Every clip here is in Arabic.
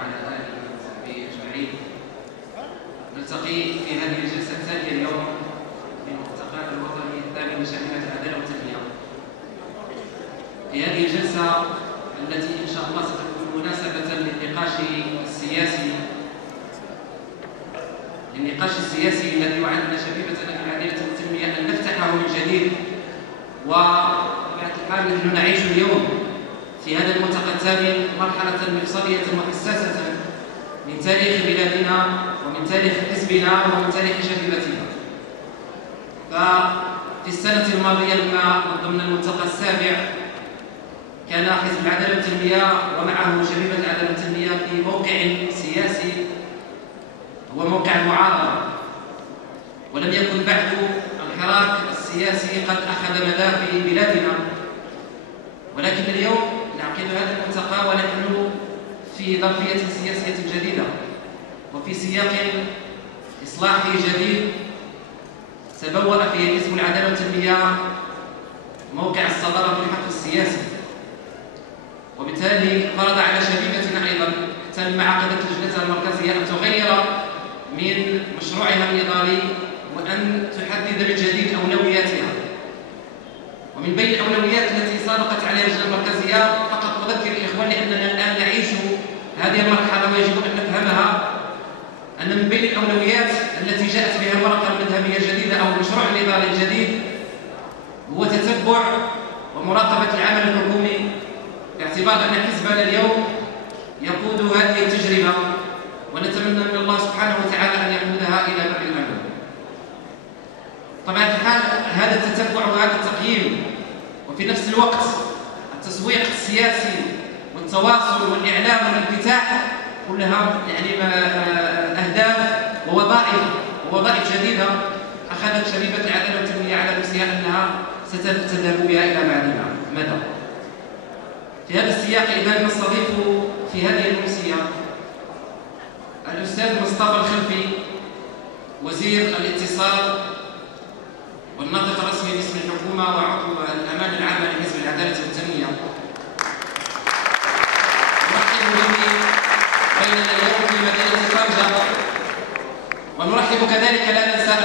وعلى آله وصحبه أجمعين. نلتقي في هذه الجلسة الثانية اليوم في الملتقى الوطني الثامن لشبيهة العدالة والتنمية. في هذه الجلسة التي إن شاء الله ستكون مناسبة للنقاش السياسي الذي وعدنا شبيبتنا في العدالة والتنمية أن نفتحه من جديد. وبطبيعة الحال نحن نعيش اليوم في هذا الملتقى الثامن مرحلة مفصلية وحساسة من تاريخ بلادنا ومن تاريخ حزبنا ومن تاريخ شبيبتنا. ففي السنة الماضية لما ضمن الملتقى السابع كان حزب العدالة والتنمية ومعه شبيبة العدالة والتنمية في موقع سياسي هو موقع المعارضة، ولم يكن بعد الحراك السياسي قد أخذ مداه في بلادنا. ولكن اليوم نعقد هذا الملتقى ونحن في ظرفية سياسية جديدة وفي سياق إصلاحي جديد تبوأ فيه حزب العدالة والتنمية موقع الصدارة في الحق السياسي، وبالتالي فرض على شبيبتنا أيضا تم عقدت لجنتها المركزية أن تغير من مشروعها النضالي وأن تحدد من جديد أولوياتها. ومن بين الأولويات التي صادقت عليها اللجنة المركزية فقط أذكر الإخوان لأننا الآن نعيش هذه المرحلة ويجب أن نفهمها، أن من بين الأولويات التي جاءت بها الورقة المذهبية الجديدة أو المشروع النضالي الجديد هو تتبع ومراقبة العمل الحكومي، باعتبار أن حزبنا اليوم يقود هذه التجربة ونتمنى من الله سبحانه وتعالى أن يقودها إلى بر الأمل. طبعا الحال هذا التتبع وهذا التقييم وفي نفس الوقت التسويق السياسي والتواصل والإعلام والانفتاح كلها يعني أهداف ووظائف جديدة أخذت شبيبة العدالة والتنمية على نفسها أنها ستذهب بها إلى بعد مدى. في هذا السياق إذا نستضيف في هذه الأمسية الأستاذ مصطفى الخلفي وزير الاتصال والناطق الرسمي باسم الحكومة وعضو الأمانة العامة لحزب العدالة والتنمية. نرحب به بيننا اليوم في مدينة طنجة، ونرحب كذلك لا ننسى أن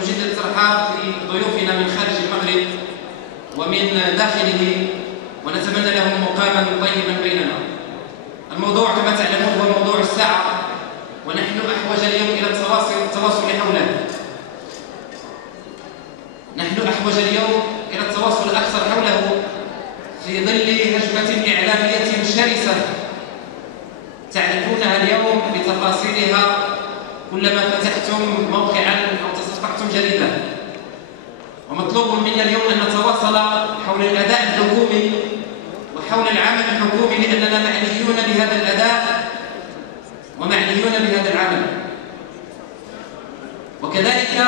نجد الترحاب بضيوفنا من خارج المغرب ومن داخله، ونتمنى لهم مقاما طيبا بيننا. الموضوع كما تعلمون هو موضوع الساعة، ونحن أحوج اليوم إلى التواصل حوله. نحن أحوج اليوم إلى التواصل الأكثر حوله في ظل هجمة إعلامية شرسة تعرفونها اليوم بتفاصيلها كلما فتحتم موقعا أو تصفحتم جريدة. ومطلوب منا اليوم أن نتواصل حول الأداء الحكومي وحول العمل الحكومي، لأننا معنيون بهذا الأداء ومعنيون بهذا العمل. وكذلك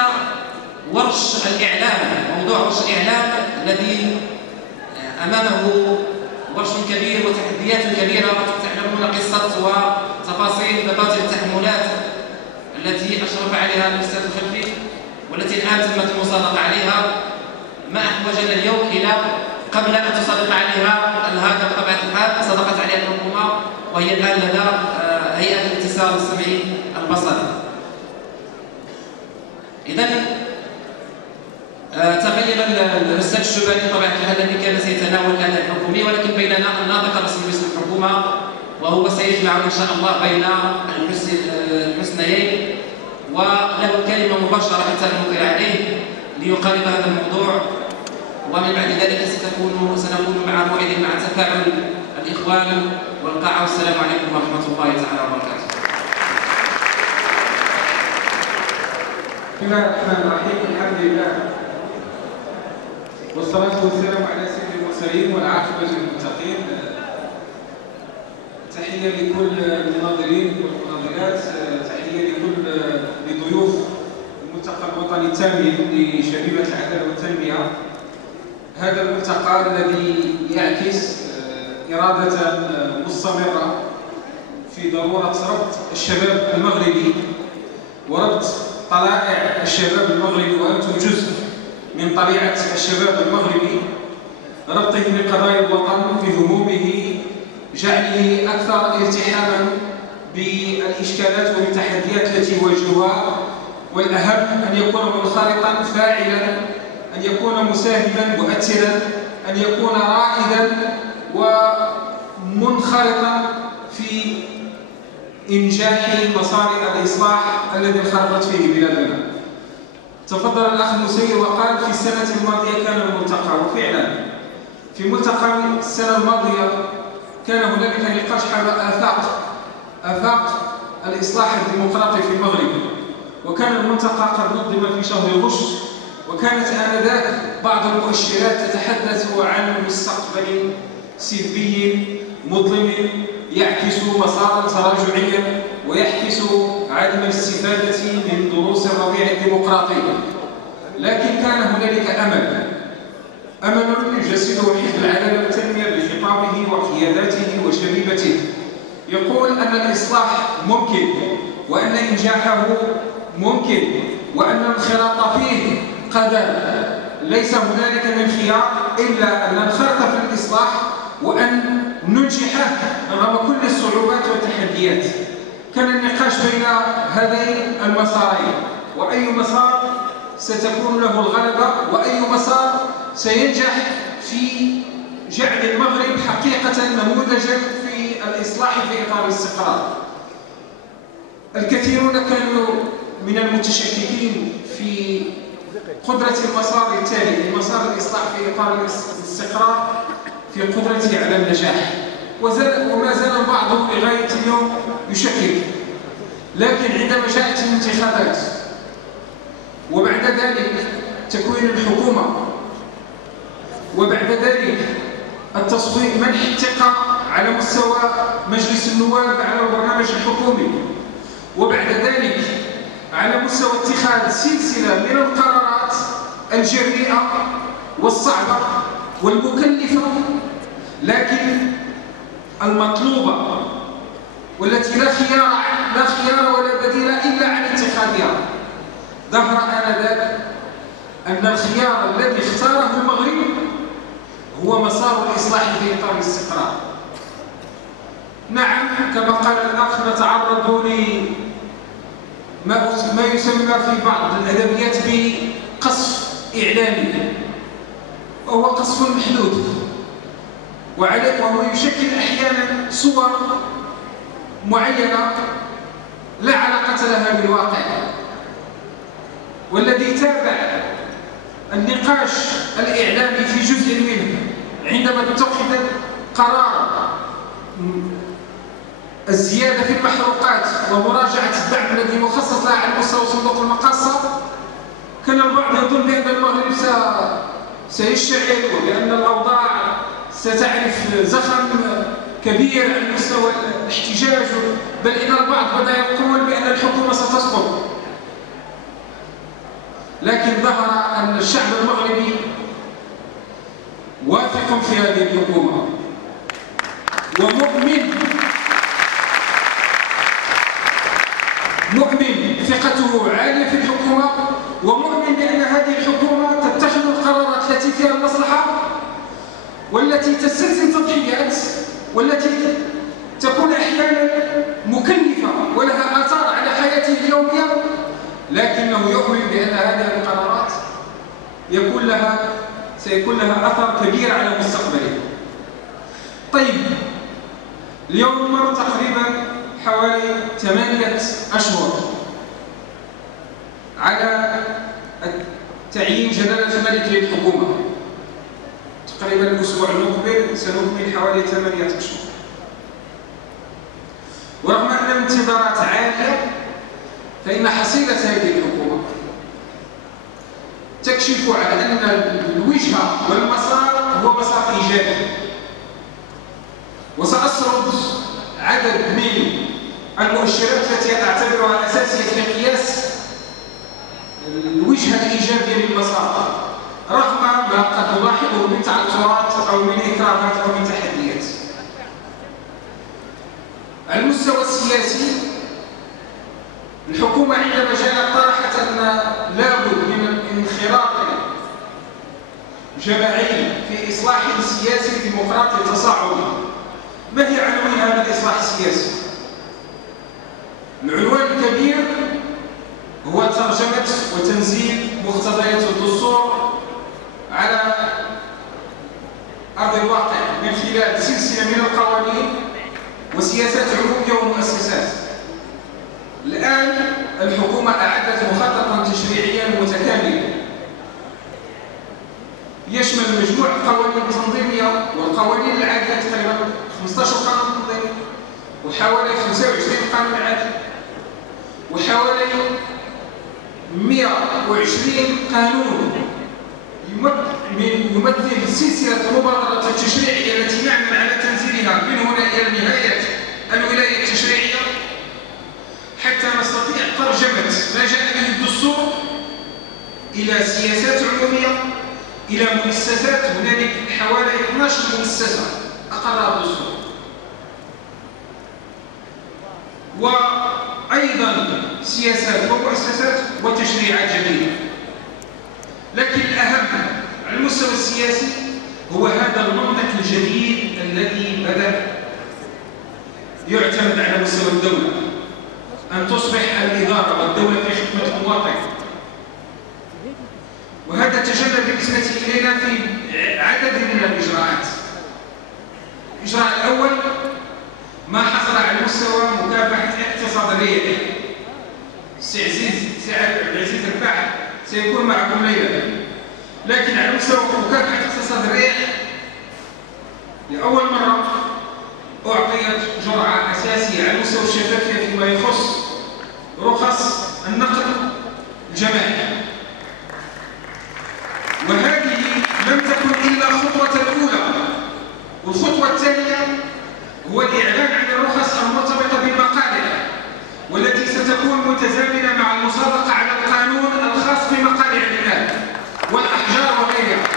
ورش الإعلام، موضوع ورش الإعلام الذي أمامه ورش كبير وتحديات كبيرة. تعلمون قصة وتفاصيل دفاتر التحملات التي أشرف عليها الأستاذ الخلفي والتي الآن تمت المصادقة عليها. ما أحوجنا اليوم إلى قبل أن تصادق عليها هذا بطبيعة الحال صدقت عليها الحكومة، وهي الآن لدى هيئة الاتصال السمعي البصري. إذن تغير الأستاذ الشباني طبعا هذا الذي كان سيتناول الأداء الحكومي، ولكن بيننا الناطق الرسمي باسم الحكومة، وهو سيجمع إن شاء الله بين الحسنيين، وله كلمة مباشرة حتى نمطر عليه ليقارب هذا الموضوع. ومن بعد ذلك سنكون مع موعد مع تفاعل الإخوان والقاعة. والسلام عليكم ورحمة الله تعالى وبركاته. بسم الله الرحمن الرحيم، الحمد لله والصلاة والسلام على سيد المرسلين والعاقبة للمتقين. تحية لكل المناظرين والمناظرات، تحية لكل ضيوف الملتقى الوطني الثامن لشبيبة العدالة والتنمية. هذا الملتقى الذي يعكس إرادة مستمرة في ضرورة ربط الشباب المغربي وربط طلائع الشباب المغربي، وأنتم جزء من طليعة الشباب المغربي، ربطه بقضايا الوطن في همومه، جعله أكثر التحاما بالإشكالات والتحديات التي يواجهها، والأهم أن يكون منخرطا فاعلا، أن يكون مساهما مؤثرا، أن يكون رائدا ومنخرطا في إنجاح مسار الإصلاح الذي انخرطت فيه بلادنا. تفضل الأخ مسير وقال في السنة الماضية كان الملتقى، وفعلا في ملتقى السنة الماضية كان هنالك نقاش حول آفاق الإصلاح الديمقراطي في المغرب، وكان الملتقى قد نظم في شهر غشت، وكانت آنذاك بعض المؤشرات تتحدث عن مستقبل سلبي مظلم يعكس مسارا تراجعيا ويعكس عدم الاستفادة من دروس الربيع الديمقراطي. لكن كان هنالك أمل يجسده حزب العدالة والتنمية بخطابه وقياداته وشبيبته، يقول أن الإصلاح ممكن، وأن إنجاحه ممكن، وأن الانخراط فيه قدر. ليس هنالك من خيار إلا أن ننخرط في الإصلاح وأن ننجحه رغم كل الصعوبات والتحديات. كان النقاش بين هذين المسارين، وأي مسار ستكون له الغلبة، وأي مسار سينجح في جعل المغرب حقيقة نموذجا في الإصلاح في إطار الاستقرار. الكثيرون كانوا من المتشككين في قدرة المسار التالي، مسار الإصلاح في إطار الاستقرار، في قدرته على النجاح، وما زال البعض لغاية اليوم يشكك. لكن عندما جاءت الانتخابات وبعد ذلك تكوين الحكومة وبعد ذلك التصويت، منح الثقة على مستوى مجلس النواب على البرنامج الحكومي، وبعد ذلك على مستوى اتخاذ سلسلة من القرارات الجريئة والصعبة والمكلفة لكن المطلوبة، والتي لا خيار ولا بديل إلا عن اتخاذها. ظهر آنذاك أن الخيار الذي اختاره المغرب هو مسار الإصلاح في إطار الاستقرار. نعم، كما قال الأخ، نتعرض لما يسمى في بعض الأدبيات بقصف إعلامي، وهو قصف محدود، وهو يشكل أحيانا صور معينة لا علاقة لها بالواقع. والذي تابع النقاش الإعلامي في جزء منه عندما اتخذ قرار الزيادة في المحروقات ومراجعة الدعم الذي مخصص لها على مستوى صندوق المقاصة، كان البعض يظن بأن المغرب سيشتعل وبأن الأوضاع ستعرف زخم كبير على مستوى الاحتجاج، بل إن البعض بدأ يقول بأن الحكومة ستسقط. لكن ظهر أن الشعب المغربي واثق في هذه الحكومة ومؤمن ثقته عالية في الحكومة، ومؤمن بأن هذه الحكومة تتخذ القرارات التي فيها المصلحة، والتي تستلزم تضحيات، والتي تكون أحيانا مكلفة ولها آثار على حياته اليومية، لكنه يؤمن بأن هذه القرارات سيكون لها أثر كبير على مستقبله. طيب، اليوم مر تقريبا حوالي 8 أشهر على تعيين جلالة الملك للحكومة. تقريبا الأسبوع المقبل سنكمل حوالي 8 أشهر. ورغم أن الانتظارات عالية، فإن حصيلة هذه الحكومة تكشف على أن الوجهة والمسار هو مسار إيجابي. وسأسرد عدد من المؤشرات التي أعتبرها أساسية في قياس الوجهة الإيجابية للمسار، رغم ما قد نلاحظه من تعثرات أو من إكراهات أو من تحديات. على المستوى السياسي، الحكومة عندما جاءت طرحت أن لابد من انخراط جماعي في إصلاح سياسي ديمقراطي تصاعدي. ما هي عناوين هذا الإصلاح السياسي؟ العنوان الكبير هو ترجمة وتنزيل مقتضيات الدستور على أرض الواقع من خلال سلسلة من القوانين وسياسات عمومية ومؤسسات. الآن الحكومة أعدت مخططا تشريعيا متكاملا يشمل مجموعة قوانين تنظيمية والقوانين العادية، تقريبا 15 قانون تنظيمي وحوالي 25 قانون عادي وحوالي 120 قانون يمثل سلسلة المبادرات التشريعية التي نعمل على تنزيلها من هنا إلى نهاية الولاية التشريعية حتى نستطيع ترجمة ما جاء به الدستور إلى سياسات عمومية، إلى مؤسسات. هنالك حوالي 12 مؤسسة أقرها الدستور، وأيضا سياسات ومؤسسات وتشريعات جديدة. لكن الأهم على المستوى السياسي هو هذا المنطق الجديد الذي بدأ يعتمد على مستوى الدولة، أن تصبح الإدارة والدولة في خدمة المواطن. وهذا تجلى بالنسبة إلينا في عدد من الإجراءات. الإجراء الأول ما حصل على مستوى مكافحة اقتصاد الريع. سي عبد العزيز الفاحل سيكون معكم ليلة. لكن على مستوى مكافحة اقتصاد الريع لأول مرة أعطيت جرعة أساسية على مستوى الشفافية فيما يخص رخص النقل الجماعي. وهذه لم تكن إلا الخطوة الأولى. والخطوة الثانية هو الإعلان عن الرخص المرتبطة بالمقالع، والتي ستكون متزامنة مع المصادقة على القانون الخاص بمقالع المال والأحجار وغيرها.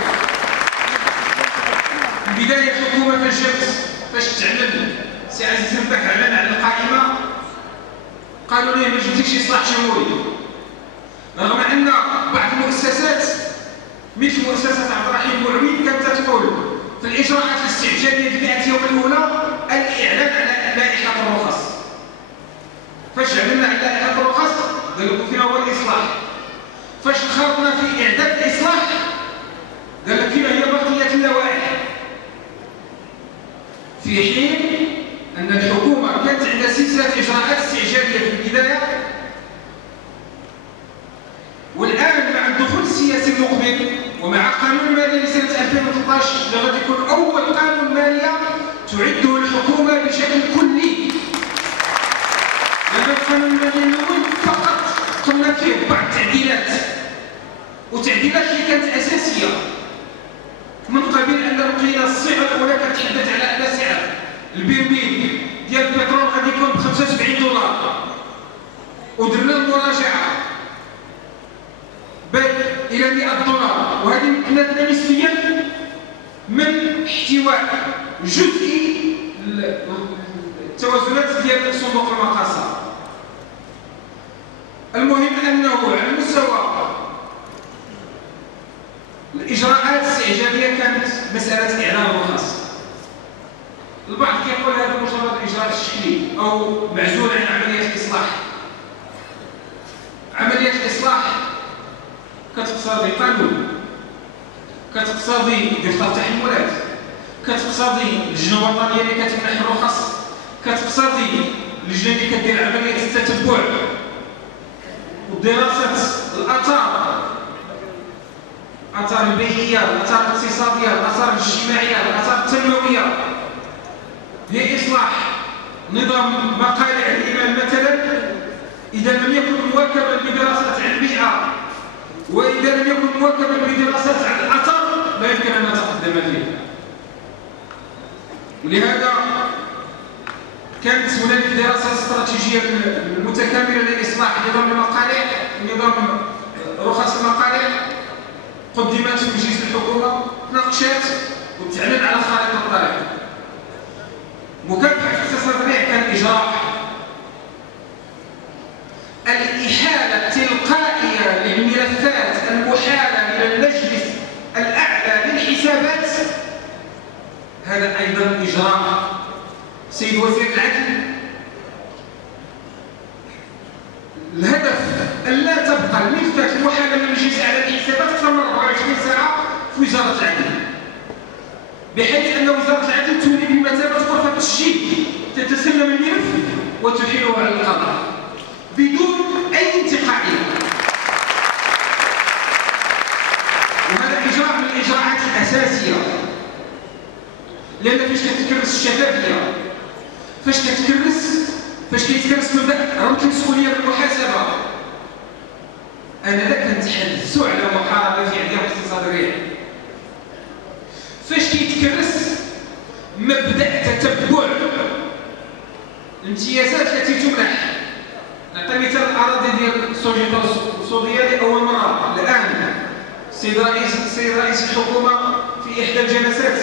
البداية الحكومة فاش تعلن سي عزيز الفاحل اعلن عن القائمة، قالوا ليه ما جبتيش إصلاح جمهوري، رغم أن بعض المؤسسات مثل مؤسسة عبد الرحيم بوعبيد كانت تقول في الإجراءات الاستعجالية ل100 يوم الأولى الإعلان على لائحة الرخص. فاش عملنا على لائحة الرخص قال لكم فينا هو الإصلاح. فاش خرجنا في إعداد الإصلاح قال لك فينا هي بقية اللوائح، في حين أن الحكومة كانت عندها سلسلة إجراءات استعجالية في البداية. والآن مع الدخول السياسي المقبل ومع قانون المالية لسنة 2013 اللي غادي يكون أول قانون مالية تعده الحكومة بشكل كلي، لأن القانون المالية الأول فقط قمنا فيه بعض التعديلات، وتعديلات اللي كانت أساسية. من قبل أن لقينا الصيغة الأولى كتحدث على أن سعر البنزين ديال البترول غادي يكون ب $75 ودرنا المراجعة إلى $100، وهذه مكنتنا نسبيا من احتواء جزئي التوازنات ديال صندوق المقاصة. المهم أنه على مستوى الإجراءات الاستعجالية كانت مسألة إعلان الرخص. البعض كيقول هذا مجرد إجراء تشكيلي أو معزول عن عملية الإصلاح. عملية الإصلاح كتقتضي قانون، كتقتضي دفتر تحملات، كتقتضي اللجنة الوطنية اللي كتمنح الرخص، كتقتضي اللجنة اللي كدير عملية التتبع ودراسة الآثار، الآثار البيئية، الآثار الاقتصادية، الآثار الاجتماعية، الآثار التنموية لإصلاح نظام مقالع الإمام مثلا. إذا لم يكن مواكبا بدراسات عن البيئة وإذا لم يكن مواكبا بدراسات عن الأثر لا يمكن أن نتقدم فيه. ولهذا كانت هناك دراسة استراتيجية متكاملة لإصلاح نظام المقالع، نظام رخص المقالع، قدمت في مجلس الحكومة، ناقشت وتعلن على خارطة الطريق. مكافحة اقتصاد الريع كان إجراء. الإحالة التلقائية للملفات المحالة إلى المجلس الأعلى للحسابات هذا أيضا إجراء. سيد وزير العدل ألا تبقى الملفات المحالة من المجلس الأعلى للحسابات أكثر من 24 ساعة في وزارة العدل، بحيث أن وزارة العدل تولي بمثابة غرفة تسجيل تتسلم الملف وتحيله على القضاء بدون أي انتقائية. وهذا إجراء من الإجراءات الأساسية، لأن فاش كتكرس الشفافية، فاش كيتكرس مبدأ ربط المسؤولية بالمحاسبة، أنا كنتحدثوا على محاربة فعلية واقتصادية. فاش كيتكرس مبدأ تتبع الامتيازات التي تمنح. نعطي مثال الأراضي ديال سوجيتا السعودية لأول مرة الآن. السيد رئيس الحكومة في إحدى الجلسات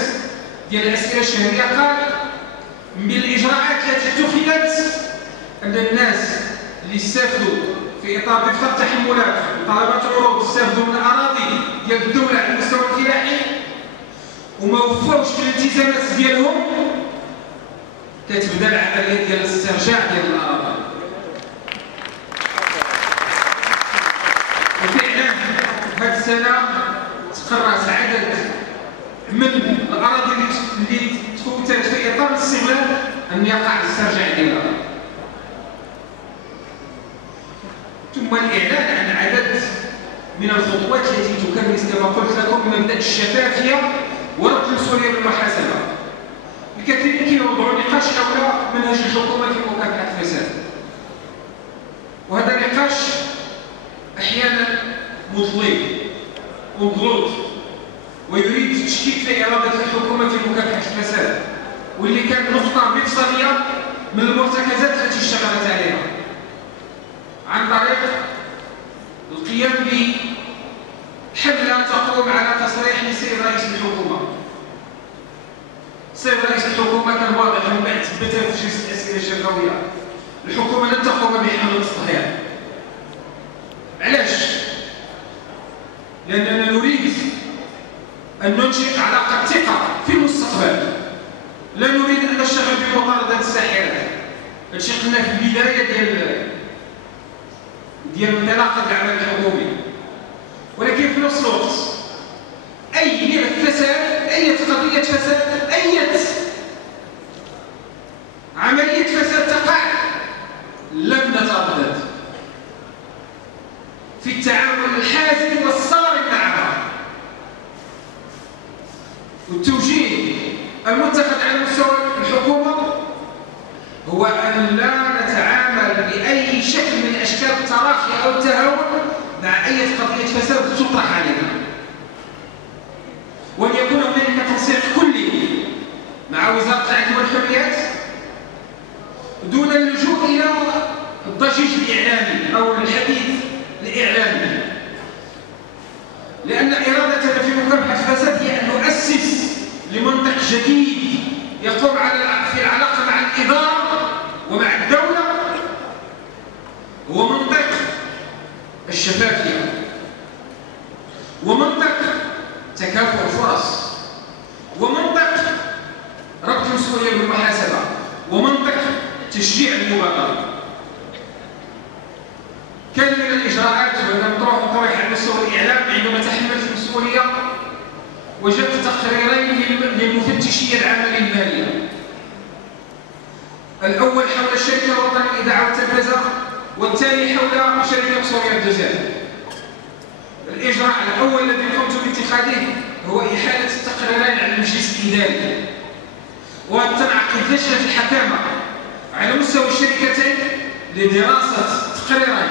ديال الأسئلة الشهرية قال من الإجراءات التي اتخذت أن الناس اللي استافدوا في إطار دفتر التحملات وطلبات عروض استافدوا من الأراضي ديال الدولة على المستوى الفلاحي وما وفوش بالالتزامات ديالهم، كتبدا العملية ديال الاسترجاع ديال الأراضي. وفعلا هذه السنة تقرص عدد من الأراضي اللي تفوتت في إطار الاستغلال أن يقع الاسترجاع ديالها. ثم الإعلان عن عدد من الخطوات التي تكرس كما قلت لكم مبدأ الشفافية وربط المسؤولية بالمحاسبة. الكثيرين كيوضعوا نقاش حول منهج الحكومة في مكافحة الفساد، وهذا النقاش أحيانا مظلم ومغلوط ويريد تشكيك إرادة الحكومة في مكافحة الفساد، واللي كانت نقطة مفصلية من المرتكزات التي اشتغلت عليها عن طريق القيام بحملة تقوم على تصريح للسيد رئيس الحكومة. السيد رئيس الحكومة كان واضح من بعد ثبتها في جلسة الأسئلة الشفوية، الحكومة لن تقوم بحملة التطهير. علاش؟ لأننا نريد أن ننشئ علاقة ثقة في المستقبل، لا نريد أن نشتغل بمطاردة الساحرات. هادشي قلنا في البداية ديال انطلاقة العمل الحكومي، ولكن في نفس الوقت أي فساد، أي قضية فساد، أي عملية فساد تقع لن نتردد في التعامل الحازم والصارم معها. والتوجيه المتخذ على مستوى الحكومة هو أن لا نتعامل بأي شكل من أشكال التراخي أو التهاون مع أي قضية فساد تطرح علينا، وأن يكون هناك تنسيق كلي مع وزارة العدل والحريات دون اللجوء إلى الضجيج الإعلامي أو الحديث الإعلامي، لأن إرادتنا في مكافحة الفساد هي أن نؤسس لمنطق جديد يقوم في العلاقة مع الإدارة ومع الدولة، هو منطق الشفافية ومنطق تكافؤ الفرص ومنطق ربط المسؤولية بالمحاسبة ومنطق تشجيع المبادرة. كان من الإجراءات وهذا طرح على مستوى الإعلام عندما تحملت المسؤولية وجدت تقريرين للمفتشية العامة للمالية، الأول حول الشركة الوطنية للإذاعة والتلفزة، والثاني حول شركة سوريا الجزائر. الإجراء الأول الذي قمت باتخاذه هو إحالة التقريرين على المجلس الإداري، وتنعقد لجنة الحكامة على مستوى الشركتين لدراسة تقريرين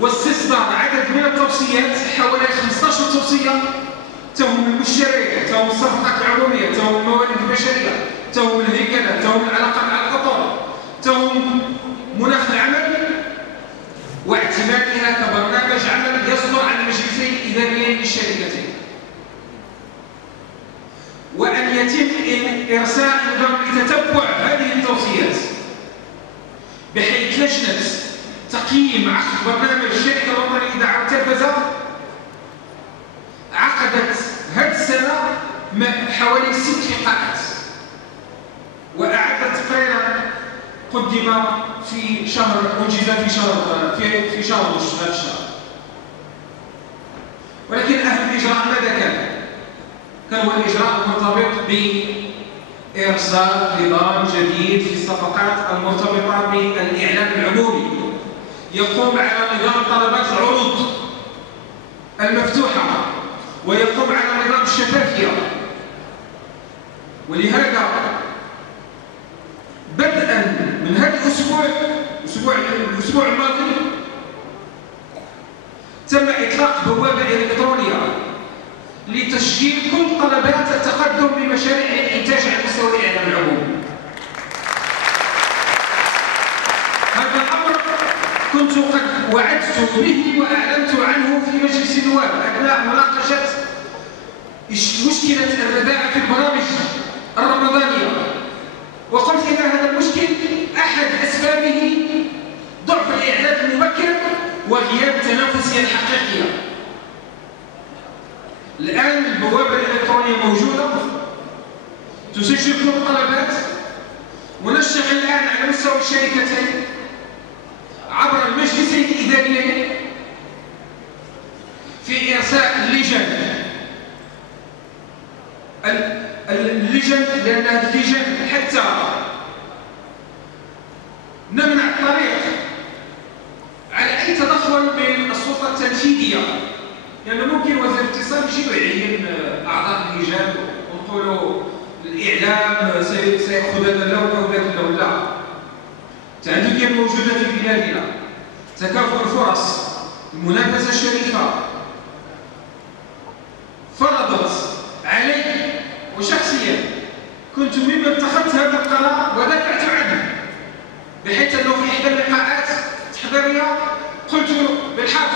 واستصدار عدد من التوصيات، حوالي 15 توصية تهم المشتري، تهم الصفقات العمومية، تهم الموارد البشرية، تهم الهيكلة، تهم العلاقة مع القطر، تهم مناخ العمل، واعتمادها كبرنامج عمل يصدر عن المجلسين الإداريين للشركتين، وأن يتم إرساء نظام لتتبع هذه التوصيات بحيث لجنة تقييم عقد برنامج الشركة الوطنية للإذاعة والتلفزة عقدت هذه السنة حوالي 6 لقاءات، وأعدت تقريرا قدم في شهر، أنجز في شهر ونص هذا الشهر. ولكن أهم إجراء ماذا كان؟ كان هو الإجراء المرتبط بإرسال نظام جديد في الصفقات المرتبطة بالإعلام العمومي يقوم على نظام طلبات العروض المفتوحة ويقوم على نظام الشفافية. ولهذا بدءا من هذا الأسبوع الماضي تم إطلاق بوابة إلكترونية لتسجيل كل طلبات التقدم بمشاريع الإنتاج على مستوى الإعلام العمومي. هذا الأمر كنت قد وعدت به وأعلنت عنه في مجلس النواب أثناء مناقشة مشكلة الرداء في البرامج الرمضانية، وقلت إن هذا المشكل أحد أسبابه ضعف الإعداد المبكر وغياب التنافسية الحقيقية. الآن البوابة الإلكترونية موجودة تسجل كل الطلبات، ونشتغل الآن على مستوى الشركتين عبر المجلسين الإداريين في إرساء اللجان لأن هذه اللجان حتى نمنع الطريق على أي تدخل من السلطة التنفيذية، لأنه ممكن وزير الاتصال يجي ويعين أعضاء اللجان ونقولوا الإعلام سيأخذ هذا اللون أو ذاك اللون. لا، التعددية موجودة في بلادنا، تكافؤ الفرص، المنافسة الشريفة فرضت علي وشخصيا كنت ممن اتخذت هذا القرار ودافعت عنه، بحيث أنه في إحدى اللقاءات التحضيرية قلت بالحرف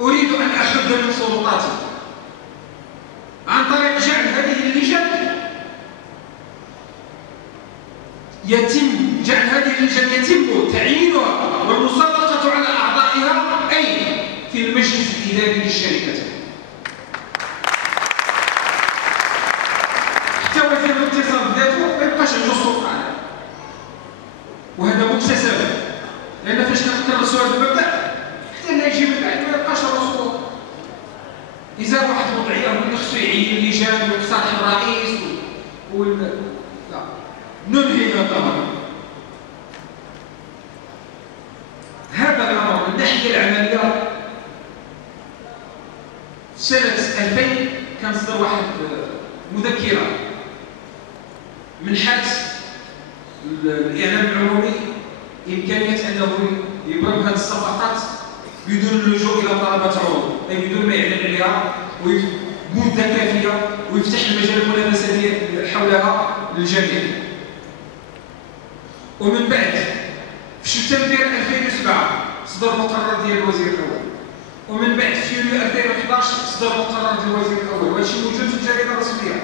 أريد أن أحد من سلطاتي عن طريق جعل هذه اللجان يتم تعيينها والمسابقة على أعضائها أي في المجلس الإداري للشركة. حتى وزير الاتصال ذاته ما يبقاش عنده سلطة عليه، وهذا مكتسب، لأن فاش كنكرسوا هذا المبدأ حتى اللي يجي من بعد ما يبقاش رسول. إذا واحد وضعية هو اللي خصو يعين لجان ويقترح الرئيس لا، ننهي هذا الأمر. هذا الأمر من الناحية العملية سنة 2000 كان صدر واحد مذكرة من حبس الإعلام العمومي إمكانية أنه يبرم هذه الصفقات بدون اللجوء إلى طلبات عروض، أي بدون ما يعلن عليها ومدة كافية ويفتح المجال المنافسة حولها للجميع. ومن بعد في سبتمبر 2007 صدر مقرر ديال الوزير الأول، ومن بعد في يوليو 2011 صدر مقرر ديال الوزير الأول، وهذا الشيء موجود في الجريدة الرسمية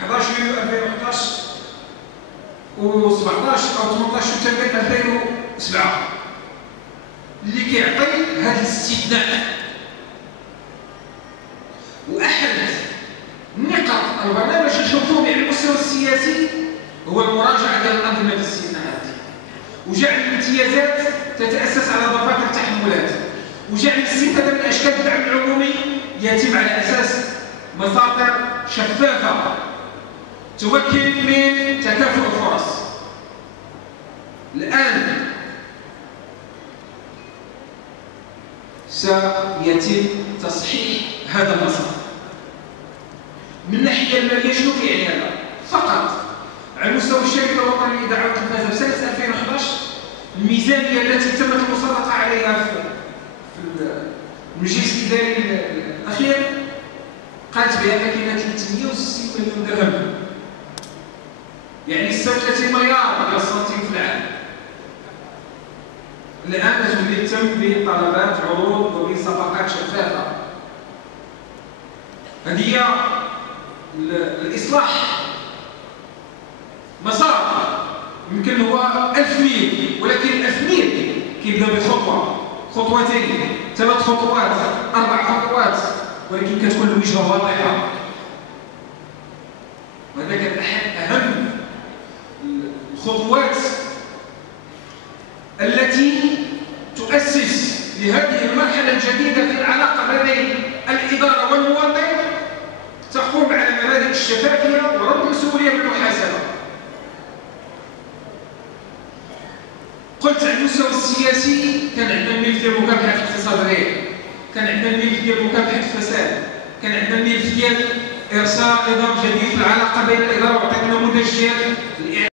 11 يوليو 2011 و17 أو 18 سبتمبر 2007 اللي كيعطي هذا الاستثناء. وأحد نقاط البرنامج الحكومي على المستوى السياسي هو المراجعة ديال الأنظمة الاستثناءات، وجعل الامتيازات تتأسس على ضفاف التحملات، وجعل الاستفادة من أشكال الدعم العمومي يتم على أساس مصادر شفافة تمكن من تكافؤ الفرص. الآن سيتم تصحيح هذا المسار. من الناحية المالية شنو كيعني هذا؟ فقط على مستوى الشركة الوطنية للإذاعة والتلفزة في سنة 2011 الميزانية التي تمت المصادقة عليها في المجلس الإداري الأخير قالت بأن كاينة 360 مليون درهم، يعني 36 مليار ديال السنتيم في العام. الآن تولي تم بطلبات عروض وبصفقات شفافة. هذه هي الإصلاح. مسار يمكن هو 1000 ميل، ولكن 1000 ميل كيبدا بخطوة، خطوتين، 3 خطوات، 4 خطوات، ولكن كتكون الوجهة واضحة. وهذا كان أحد أهم الخطوات التي تؤسس لهذه المرحلة الجديدة في العلاقة بين الإدارة والمواطن تقوم على مبادئ الشفافية ورد المسؤولية بالمحاسبة. قلت على المستوى السياسي كان عندنا الملف ديال مكافحة الاقتصاد الريعي، كان عندنا الملف ديال مكافحة الفساد، كان عندنا الملف ديال إرساء نظام جديد في العلاقة بين الإدارة، وعطيت نموذج ديال